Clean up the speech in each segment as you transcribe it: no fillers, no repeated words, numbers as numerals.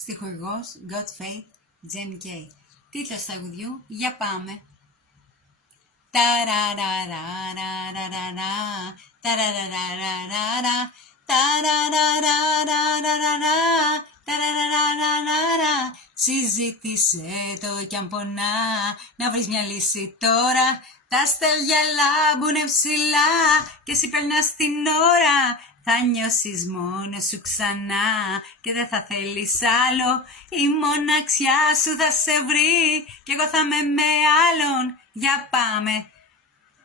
Στιχουργός Godfrey Jamie Kay. Τίτλος τραγουδιού «Για πάμε». Συζήτησε το κι αν πονά, να βρεις μια λύση τώρα. Τα αστέρια λάμπουνε ψηλά και εσύ περνάς την ώρα. Θα νιώσεις μόνος σου ξανά και δεν θα θέλεις άλλο. Η μοναξιά σου θα σε βρει κι εγώ θα με άλλον. Για πάμε.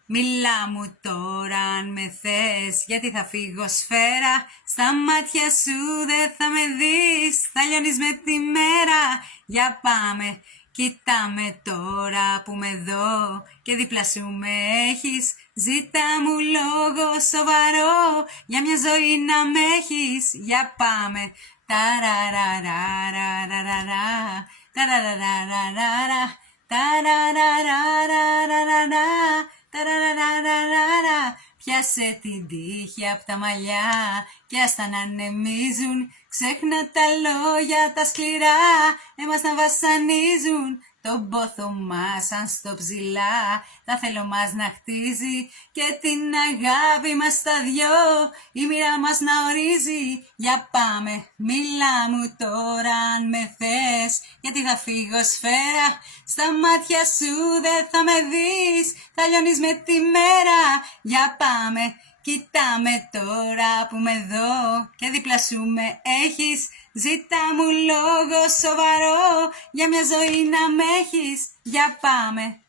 Μιλά μου τώρα αν με θες, γιατί θα φύγω σφαίρα. Στα μάτια σου δεν θα με δεις, θα λιώνεις με τη μέρα. Για πάμε, κοίταμε τώρα που με δω και δίπλα σου με έχεις. Ζήτα μου λόγο σοβαρό, για μια ζωή να με έχεις. Για πάμε. Ταραραραραραραρα, ταραραραραραρα, ταραραραραραραρα. Πιάσε την τύχη απ' τα μαλλιά και άστα να ανεμίζουν. Ξέχνα τα λόγια τα σκληρά, εμάς να βασανίζουν. Τον πόθο μας αν στο ψηλά, τα θέλω μας να χτίζει και την αγάπη μας τα δυο, η μοίρα μας να ορίζει. Για πάμε, μιλά μου τώρα αν με θες, γιατί θα φύγω σφαίρα. Στα μάτια σου δεν θα με δεις, θα λιώνεις με τη μέρα. Για πάμε, κοίταμε τώρα που με δω και δίπλα σου με έχεις. Ζήτα μου λόγο σοβαρό, για μια ζωή να με έχεις. Για πάμε.